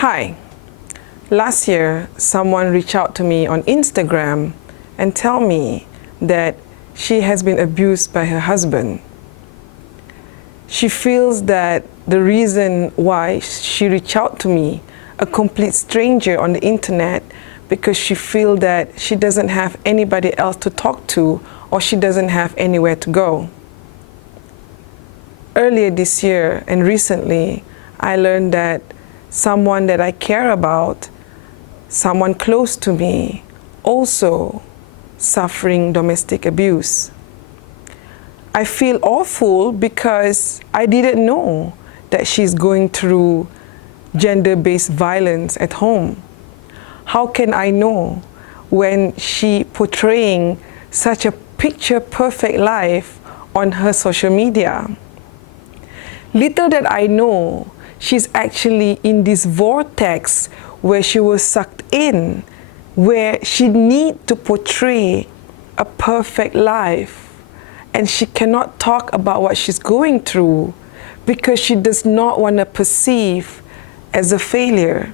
Hi. Last year, someone reached out to me on Instagram and tell me that she has been abused by her husband. She feels that the reason why she reached out to me, a complete stranger on the internet, because she feels that she doesn't have anybody else to talk to or she doesn't have anywhere to go. Earlier this year and recently, I learned that someone that I care about, someone close to me, also suffering domestic abuse. I feel awful because I didn't know that she's going through gender-based violence at home. How can I know when she portraying such a picture-perfect life on her social media? Little that I know, she's actually in this vortex where she was sucked in, where she needs to portray a perfect life. And she cannot talk about what she's going through because she does not want to perceive as a failure.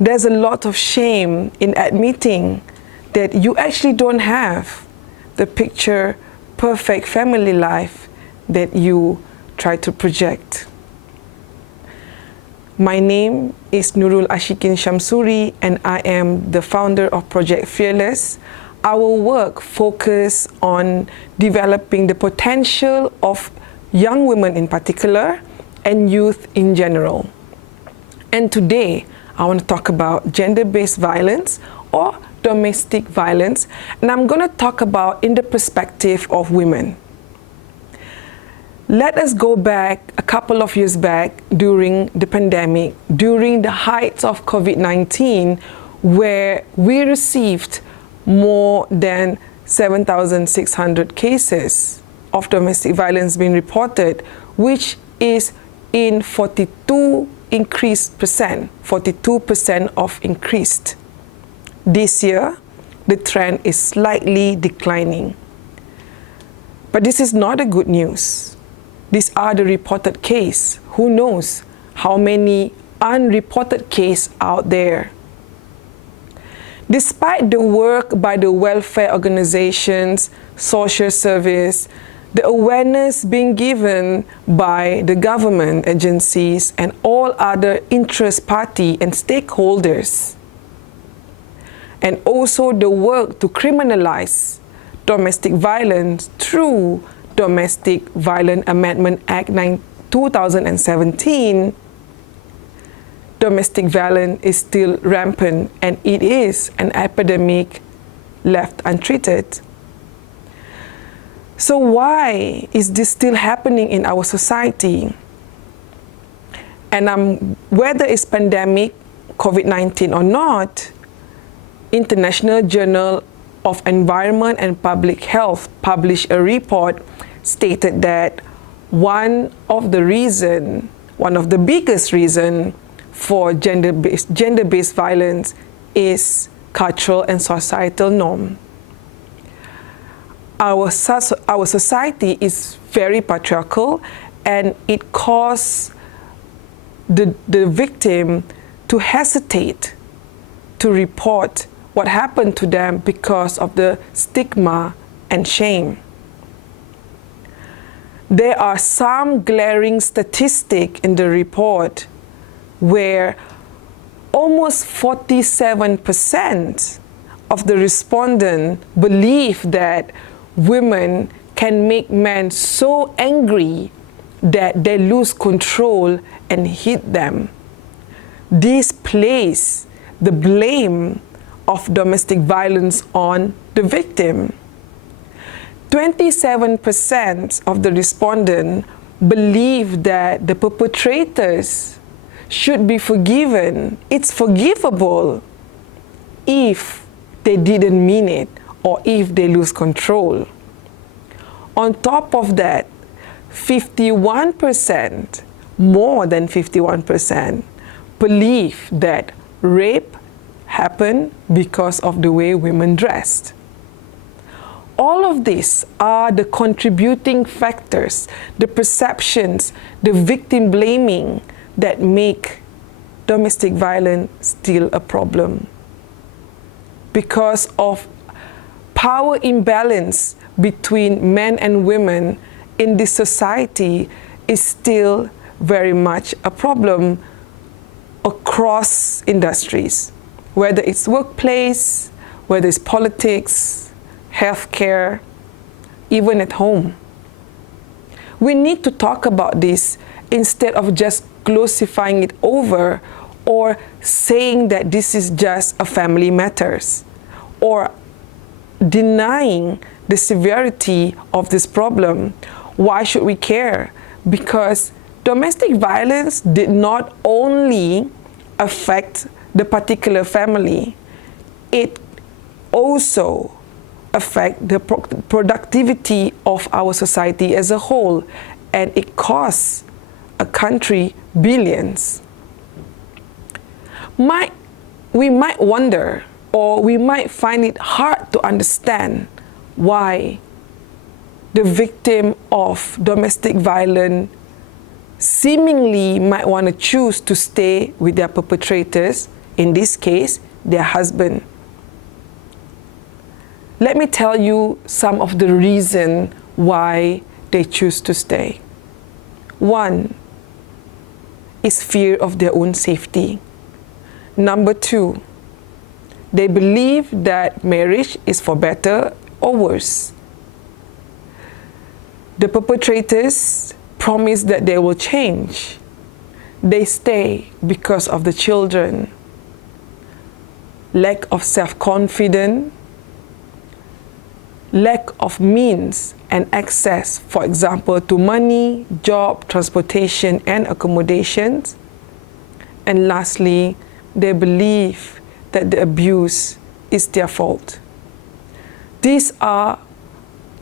There's a lot of shame in admitting that you actually don't have the picture perfect family life that you try to project. My name is Nurul Ashiqin Shamsuri, and I am the founder of Project Fearless. Our work focuses on developing the potential of young women in particular and youth in general. And today, I want to talk about gender-based violence or domestic violence, and I'm going to talk about in the perspective of women. Let us go back a couple of years back during the pandemic, during the heights of COVID-19, where we received more than 7,600 cases of domestic violence being reported, which is in 42% of increased. This year, the trend is slightly declining. But this is not a good news. These are the reported cases. Who knows how many unreported cases out there? Despite the work by the welfare organizations, social service, the awareness being given by the government agencies and all other interest parties and stakeholders, and also the work to criminalize domestic violence through Domestic Violence Amendment Act 2017, domestic violence is still rampant, and it is an epidemic left untreated. So why is this still happening in our society? And whether it's pandemic, COVID-19 or not, International Journal of Environment and Public Health published a report stated that one of the biggest reasons for gender-based violence is cultural and societal norm. Our society is very patriarchal, and it causes the victim to hesitate to report what happened to them because of the stigma and shame. There are some glaring statistics in the report where almost 47% of the respondents believe that women can make men so angry that they lose control and hit them. This places the blame of domestic violence on the victim. 27% of the respondents believe that the perpetrators should be forgiven. It's forgivable if they didn't mean it or if they lose control. On top of that, 51%, more than 51%, believe that rape happened because of the way women dressed. All of these are the contributing factors, the perceptions, the victim blaming that make domestic violence still a problem? Because of power imbalance between men and women in this society is still very much a problem across industries, whether it's workplace, whether it's politics, healthcare, even at home. We need to talk about this instead of just glossifying it over or saying that this is just a family matters or denying the severity of this problem. Why should we care? Because domestic violence did not only affect the particular family, it also affect the productivity of our society as a whole, and it costs a country billions. We might wonder, or we might find it hard to understand why the victim of domestic violence seemingly might want to choose to stay with their perpetrators, in this case, their husband. Let me tell you some of the reasons why they choose to stay. One is fear of their own safety. Number two, they believe that marriage is for better or worse. The perpetrators promise that they will change. They stay because of the children. Lack of self-confidence, lack of means and access, for example, to money, job, transportation, and accommodations. And lastly, they believe that the abuse is their fault. These are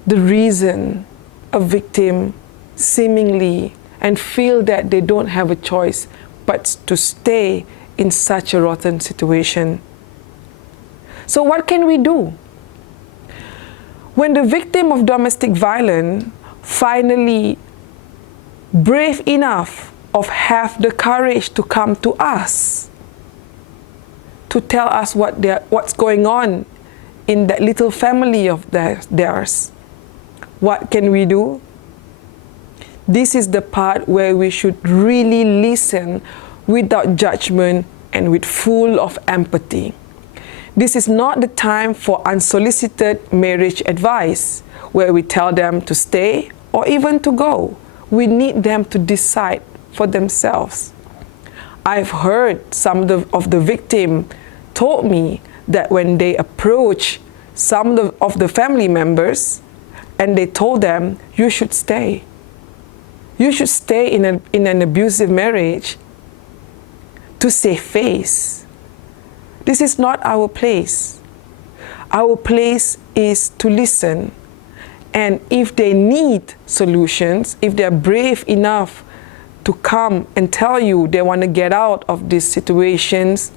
the reason a victim seemingly and feel that they don't have a choice but to stay in such a rotten situation. So what can we do? When the victim of domestic violence finally brave enough of have the courage to come to us, to tell us what's going on in that little family of theirs, what can we do? This is the part where we should really listen without judgment and with full of empathy. This is not the time for unsolicited marriage advice, where we tell them to stay or even to go. We need them to decide for themselves. I've heard some of the victim told me that when they approach some of the family members and they told them, you should stay. You should stay in an abusive marriage to save face. This is not our place. Our place is to listen. And if they need solutions, if they're brave enough to come and tell you they want to get out of these situations,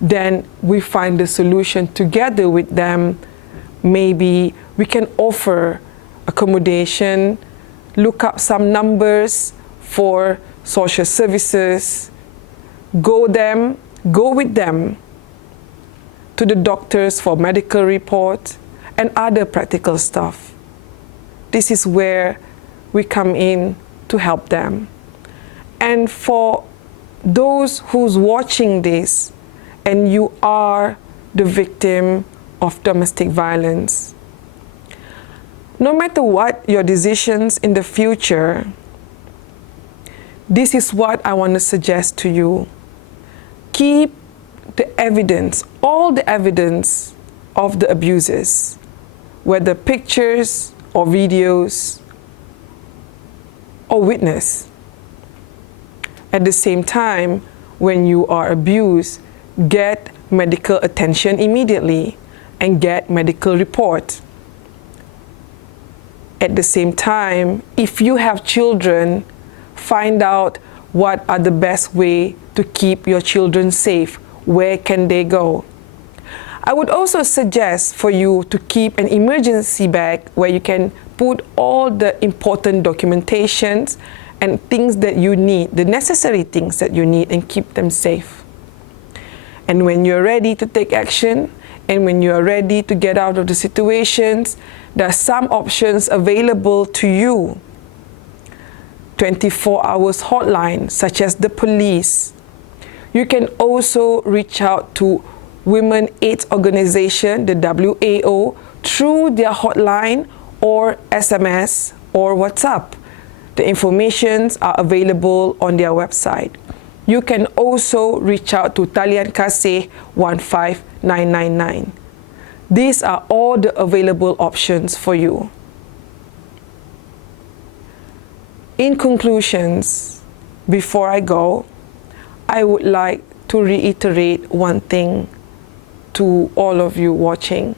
then we find the solution together with them. Maybe we can offer accommodation, look up some numbers for social services, go with them to the doctors for medical report and other practical stuff. This is where we come in to help them. And for those who's watching this and you are the victim of domestic violence, no matter what your decisions in the future, this is what I want to suggest to you. Keep the evidence, all the evidence of the abuses, whether pictures or videos or witness. At the same time, when you are abused, get medical attention immediately and get medical report. At the same time, if you have children, find out what are the best way to keep your children safe. Where can they go? I would also suggest for you to keep an emergency bag where you can put all the important documentations and things that you need, the necessary things that you need, and keep them safe. And when you're ready to take action, and when you're ready to get out of the situations, there are some options available to you. 24 hours hotline, such as the police. You can also reach out to Women AIDS Organization, the WAO, through their hotline or SMS or WhatsApp. The informations are available on their website. You can also reach out to Talian Kasih 15999. These are all the available options for you. In conclusions, before I go, I would like to reiterate one thing to all of you watching.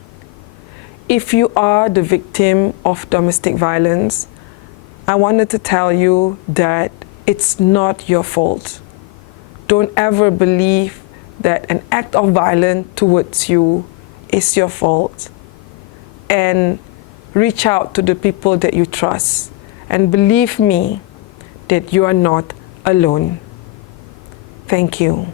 If you are the victim of domestic violence, I wanted to tell you that it's not your fault. Don't ever believe that an act of violence towards you is your fault. And reach out to the people that you trust. And believe me that you are not alone. Thank you.